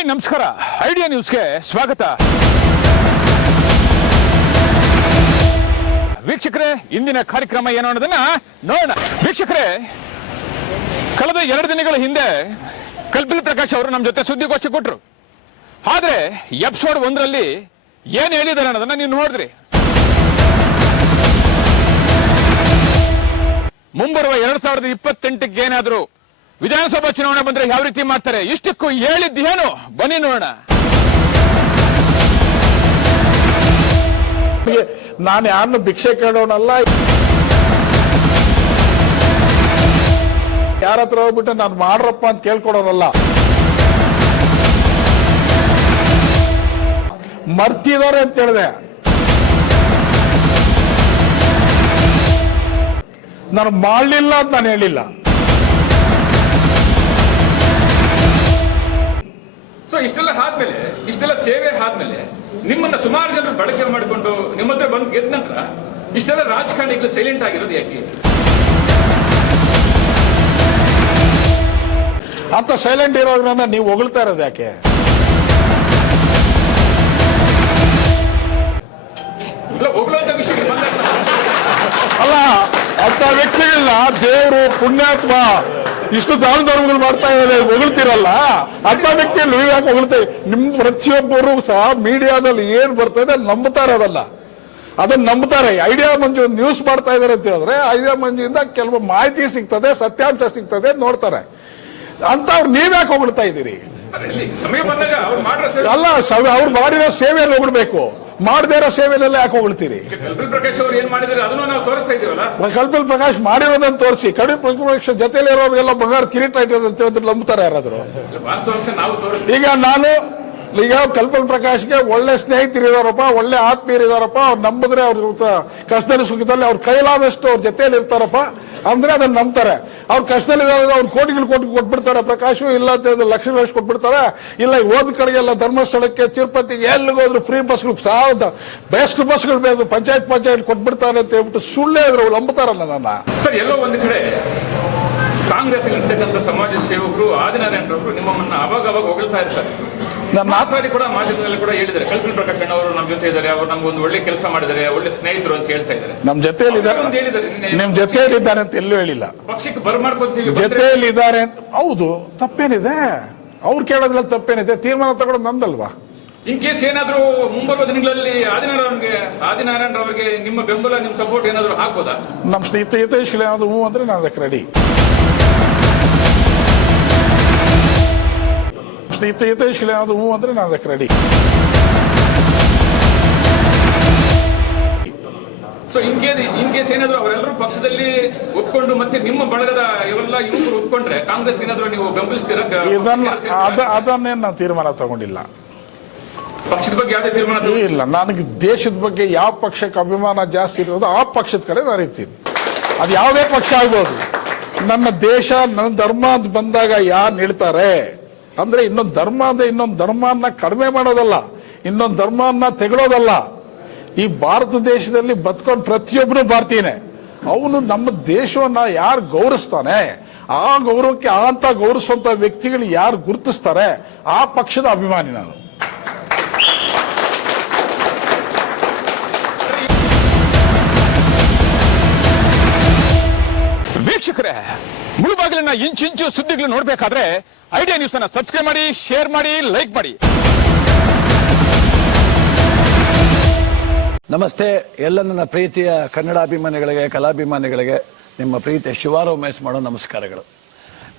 Hi ನಮಸ್ಕಾರ, idea ನ್ಯೂಸ್ಗೆ ಸ್ವಾಗತ. ವೀಕ್ಷಕರೇ, ಇಂದಿನ ಕಾರ್ಯಕ್ರಮ ಏನು ಅನ್ನೋದನ್ನ ನೋಡೋಣ. ವೀಕ್ಷಕರೇ, ಕಳೆದ 2 ದಿನಗಳ ಹಿಂದೆ ಕಲ್ಪಿಲ್ ಪ್ರಕಾಶ್ ಅವರು ನಮ್ಮ ಜೊತೆ ಸುದ್ದಿಗೋಷ್ಠಿ ಕೊಟ್ಟರು. ಆದ್ರೆ ಎಪಿಸೋಡ್ 1ರಲ್ಲಿ ಏನ್ ಹೇಳಿದ್ದಾರೆ ಅನ್ನೋದನ್ನ ನೀವು ನೋಡಿದ್ರಿ. ಮುಂಬರುವ 2028ಕ್ಕೆ ಏನಾದ್ರು ವಿಧಾನಸಭಾ ಚುನಾವಣೆ ಬಂದ್ರೆ ಯಾವ ರೀತಿ ಮಾಡ್ತಾರೆ, ಇಷ್ಟಕ್ಕೂ ಹೇಳಿದ್ದೇನು ಬನ್ನಿ ನೋಡೋಣ. ನಾನು ಯಾರನ್ನು ಭಿಕ್ಷೆ ಕೇಳೋನಲ್ಲ, ಯಾರ ಹತ್ರ ಹೋಗ್ಬಿಟ್ಟು ನಾನು ಮಾಡ್ರಪ್ಪ ಅಂತ ಕೇಳ್ಕೊಡೋನಲ್ಲ. ಮರ್ತಿದ್ದಾರೆ ಅಂತ ಹೇಳಿದೆ. ನಾನು ಮಾಡಲಿಲ್ಲ ಅಂತ ನಾನು ಹೇಳಿಲ್ಲ. ಸೊ ಇಷ್ಟೆಲ್ಲ ಆದ್ಮೇಲೆ, ಇಷ್ಟೆಲ್ಲ ಸೇವೆ ಆದ್ಮೇಲೆ ನಿಮ್ಮನ್ನ ಸುಮಾರು ಜನರು ಬಳಕೆ ಮಾಡಿಕೊಂಡು ನಿಮ್ಮ ಹತ್ರ ಬಂದು ಗೆದ್ದ ನಂತರ ಇಷ್ಟೆಲ್ಲ ರಾಜಕಾರಣಿಗಳು ಸೈಲೆಂಟ್ ಆಗಿರೋದು ಯಾಕೆ? ಅಂತ ಸೈಲೆಂಟ್ ಇರೋದ್ರನ್ನ ನೀವು ಹೊಗಳ್ತಾ ಇರೋದು ಯಾಕೆ? ಹೊಗಳುವಂತ ವಿಷಯಕ್ಕೆ ಬಂದಾಗ ಅಲ್ಲ, ಅಂತ ವ್ಯಕ್ತಿಗಳನ್ನ ದೇವರು ಪುಣ್ಯಾತ್ಮ ಇಷ್ಟು ದಾನ ಧರ್ಮಗಳು ಮಾಡ್ತಾ ಇದ್ದಾರೆ, ಹೊಗಳ್ತಿರಲ್ಲ. ಅಂತ ವ್ಯಕ್ತಿಯಲ್ಲಿ ನೀವು ಯಾಕೆ ಹೊಗಳ್ತೇವೆ? ನಿಮ್ ಪ್ರತಿಯೊಬ್ಬರು ಸಹ ಮೀಡಿಯಾದಲ್ಲಿ ಏನ್ ಬರ್ತದೆ ನಂಬುತ್ತಾರೆ, ಅದನ್ನ ನಂಬುತ್ತಾರೆ. ಐಡಿಯಾ ಮಂಜು ನ್ಯೂಸ್ ಮಾಡ್ತಾ ಇದಾರೆ ಅಂತ ಹೇಳಿದ್ರೆ ಐಡಿಯಾ ಮಂಜುಯಿಂದ ಕೆಲವು ಮಾಹಿತಿ ಸಿಗ್ತದೆ, ಸತ್ಯಾಂಶ ಸಿಗ್ತದೆ, ನೋಡ್ತಾರೆ. ಅಂತವ್ರು ನೀವ್ಯಾಕೆ ಹೊಗಳ್ತಾ ಇದ್ದೀರಿ? ಸಮಯ ಬಂದಾಗ ಅಲ್ಲ, ಅವ್ರು ಮಾಡಿರೋ ಸೇವೆಯಲ್ಲಿ ಹೊಗಳ್ಬೇಕು, ಮಾಡದೇ ಇರೋ ಸೇವೆಯಲ್ಲ ಯಾಕೆ ಹೊಗಳ್ತೀರಿ? ಕಲ್ಪಿಲ್ ಪ್ರಕಾಶ್ ಅವರು ಏನ್ ಮಾಡಿದ್ರೆ ಅದನ್ನು ನಾವು ತೋರಿಸ್ತಾ ಇದೀವಲ್ಲ. ಕಲ್ಪಿಲ್ ಪ್ರಕಾಶ್ ಮಾಡಿರೋದನ್ನ ತೋರಿಸಿ. ಕಲ್ಪಿಲ್ ಪ್ರಕಾಶ್ ಜೊತೆಲಿ ಇರೋರಿಗೆಲ್ಲ ಬಂಗಾರ ಕಿರೀಟ ಇಟ್ಟಿರೋದಂತ ಹೇಳಿದ್ರೆ ನಂಬುತ್ತಾರೆ ಯಾರಾದ್ರು? ವಾಸ್ತವ ನಾವು ತೋರಿಸ್ತೀವಿ. ಈಗ ಕಲ್ಪಲ್ ಪ್ರಕಾಶ್ಗೆ ಒಳ್ಳೆ ಸ್ನೇಹಿತರಿದಾರಪ್ಪ, ಒಳ್ಳೆ ಆತ್ಮೀಯರಿದಾರಪ್ಪ, ಅವ್ರು ನಂಬಿದ್ರೆ ಅವ್ರ ಕಷ್ಟದಲ್ಲಿ ಸುಖದಲ್ಲಿ ಅವ್ರ ಕೈಲಾದಷ್ಟು ಅವ್ರ ಜೊತೆಯಲ್ಲಿ ಇರ್ತಾರಪ್ಪ ಅಂದ್ರೆ ಅದನ್ನ ನಂಬ್ತಾರೆ. ಅವ್ರ ಕಷ್ಟದಲ್ಲಿ ಅವ್ರ ಕೋಟಿಗಳು ಕೊಟ್ಬಿಡ್ತಾರೆ ಪ್ರಕಾಶ್, ಇಲ್ಲ ಅಂತ ಲಕ್ಷ ಕೊಟ್ಬಿಡ್ತಾರೆ. ಇಲ್ಲ ಹೋದ ಕಡೆಗೆಲ್ಲ ಧರ್ಮಸ್ಥಳಕ್ಕೆ, ತಿರುಪತಿಗೆ, ಎಲ್ಲಿಗೋದ್ರು ಫ್ರೀ ಬಸ್ಗಳು, ಬೆಸ್ಟ್ ಬಸ್ಗಳು ಬೇಕು, ಪಂಚಾಯತ್ ಕೊಟ್ಬಿಡ್ತಾರೆ ಅಂತ ಹೇಳ್ಬಿಟ್ಟು ಸುಳ್ಳೇ ಇದ್ರು ನಂಬುತ್ತಾರಲ್ಲ ನನ್ನ. ಸರ್, ಎಲ್ಲೋ ಒಂದು ಕಡೆ ಕಾಂಗ್ರೆಸ್ ಇರ್ತಕ್ಕಂಥ ಸಮಾಜ ಸೇವಕರು ಆದಿನಾರಾಯಣರವರು ನಿಮ್ಮನ್ನ ಅವಾಗ ಹೊಗಳ್ತಾ ಇರ್ತಾರೆ. ಮಾತಾಡಿ ಕೂಡ ಮಾಧ್ಯಮದಲ್ಲಿ ಕೂಡ ಹೇಳಿದ್ದಾರೆ, ಕಲ್ಪಿಲ್ ಪ್ರಕಾಶ್ ಅವರು ನಮ್ಮ ಜೊತೆ ಇದ್ದಾರೆ, ಅವರು ನಮ್ಗೊಂದು ಒಳ್ಳೆ ಕೆಲಸ ಮಾಡಿದ್ದಾರೆ, ಒಳ್ಳೆ ಸ್ನೇಹಿತರು ಅಂತ ಹೇಳ್ತಾ ಇದ್ದಾರೆ. ನಮ್ಮ ಜೊತೆಯಲ್ಲಿದ್ದಾರೆ, ನಿಮ್ ಜೊತೆಯಲ್ಲಿದ್ದಾರೆ ಅಂತ ಎಲ್ಲೂ ಹೇಳಿಲ್ಲ. ಪಕ್ಷಕ್ಕೆ ಬರ್ಮಾಡ್ಕೊಂತೀವಿ, ಜೊತೆಯಲ್ಲಿದ್ದಾರೆ ಅಂತ. ಹೌದು, ತಪ್ಪೇನಿದೆ? ಅವ್ರು ಕೇಳೋದ್ರಲ್ಲಿ ತಪ್ಪೇನಿದೆ? ತೀರ್ಮಾನ ತಗೊಳ್ಳೋದು ನಂದಲ್ವಾ? ಇನ್ ಕೇಸ್ ಏನಾದ್ರು ಮುಂಬರುವ ದಿನಗಳಲ್ಲಿ ಆದಿನಾರಾಯಣರವರಿಗೆ ನಿಮ್ಮ ಬೆಂಬಲ, ನಿಮ್ಮ ಸಪೋರ್ಟ್ ಏನಾದ್ರು ಆಗ್ಬೋದಾ? ನಮ್ಮ ಸ್ನೇಹಿತ ಹಿತೇಶ್ ಏನಾದ್ರು ಹೂ ಅಂದ್ರೆ ನಾನು ಅದಕ್ಕೆ ರೆಡಿ. ಹಿತೇಶ್ ಏನಾದ್ರು ಹೂ ಅಂದ್ರೆ ನಾನು ಅದಕ್ಕೆ ರೆಡಿ. ಸೊ ಇನ್ ಕೇಸ್ ಏನಾದ್ರು ಅವರೆಲ್ಲರೂ ಪಕ್ಷದಲ್ಲಿ ಒಪ್ಕೊಂಡು ಮತ್ತೆ ನಿಮ್ಮ ಬಳಗದ ಇವೆಲ್ಲ ಯುವಕರು ಒಪ್ಕೊಂಡ್ರೆ ಕಾಂಗ್ರೆಸ್ ಏನಾದ್ರು ನೀವು ಬೆಂಬಲಿಸ್ತೀರಾ? ಅದನ್ನೇನು ನಾನು ತೀರ್ಮಾನ ತಗೊಂಡಿಲ್ಲ. ಪಕ್ಷದ ಬಗ್ಗೆ ಯಾವುದೇ ತೀರ್ಮಾನ ಇಲ್ಲ. ನನಗೆ ದೇಶದ ಬಗ್ಗೆ ಯಾವ ಪಕ್ಷಕ್ಕೆ ಅಭಿಮಾನ ಜಾಸ್ತಿ ಇರೋದು ಆ ಪಕ್ಷದ ಕಡೆ ನಾನು ಇರ್ತೀನಿ. ಅದು ಯಾವುದೇ ಪಕ್ಷ ಆಗ್ಬೋದು. ನನ್ನ ದೇಶ, ನನ್ನ ಧರ್ಮ ಅಂತ ಬಂದಾಗ ಯಾರು ನೀಡ್ತಾರೆ ಅಂದ್ರೆ ಇನ್ನೊಂದು ಧರ್ಮನ್ನ ಕಡಿಮೆ ಮಾಡೋದಲ್ಲ, ಇನ್ನೊಂದು ಧರ್ಮನ್ನ ತೆಗಳೋದಲ್ಲ. ಈ ಭಾರತ ದೇಶದಲ್ಲಿ ಬದುಕೊಂಡು ಪ್ರತಿಯೊಬ್ಬನು ಭಾರತೀಯನೇ. ಅವನು ನಮ್ಮ ದೇಶವನ್ನ ಯಾರು ಗೌರವಿಸ್ತಾನೆ, ಆ ಗೌರವಕ್ಕೆ ಅಂತ ಗೌರವಿಸುವಂತ ವ್ಯಕ್ತಿಗಳು ಯಾರು ಗುರುತಿಸ್ತಾರೆ ಆ ಪಕ್ಷದ ಅಭಿಮಾನಿ ನಾನು. ವೀಕ್ಷಕರೇ, ಮುಳುಬಾಗಿಲಿನ ಇಂಚಿಂಚು ಸುದ್ದಿಗಳು ನೋಡಬೇಕಾದ್ರೆ ಐಡಿಯಾ ನ್ಯೂಸ್ ಅನ್ನ ಸಬ್ಸ್ಕ್ರೈಬ್ ಮಾಡಿ, ಶೇರ್ ಮಾಡಿ, ಲೈಕ್ ಮಾಡಿ. ನಮಸ್ತೆ ಎಲ್ಲ ನನ್ನ ಪ್ರೀತಿಯ ಕನ್ನಡಾಭಿಮಾನಿಗಳಿಗೆ, ಕಲಾಭಿಮಾನಿಗಳಿಗೆ ನಿಮ್ಮ ಪ್ರೀತಿಯ ಶಿವಾರ ಉಮೇಶ್ ಮಾಡೋ ನಮಸ್ಕಾರಗಳು.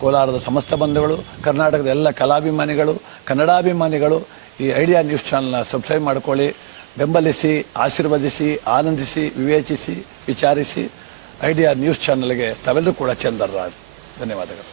ಕೋಲಾರದ ಸಮಸ್ತ ಬಂಧುಗಳು, ಕರ್ನಾಟಕದ ಎಲ್ಲ ಕಲಾಭಿಮಾನಿಗಳು, ಕನ್ನಡಾಭಿಮಾನಿಗಳು ಈ ಐಡಿಯಾ ನ್ಯೂಸ್ ಚಾನಲ್ನ ಸಬ್ಸ್ಕ್ರೈಬ್ ಮಾಡ್ಕೊಳ್ಳಿ, ಬೆಂಬಲಿಸಿ, ಆಶೀರ್ವದಿಸಿ, ಆನಂದಿಸಿ, ವಿವೇಚಿಸಿ, ವಿಚಾರಿಸಿ. ಐಡಿಯಾ ನ್ಯೂಸ್ ಚಾನಲ್ಗೆ ತಾವೆಲ್ಲರೂ ಕೂಡ ಚಂದರ್ರಾಜ್. ಧನ್ಯವಾದಗಳು.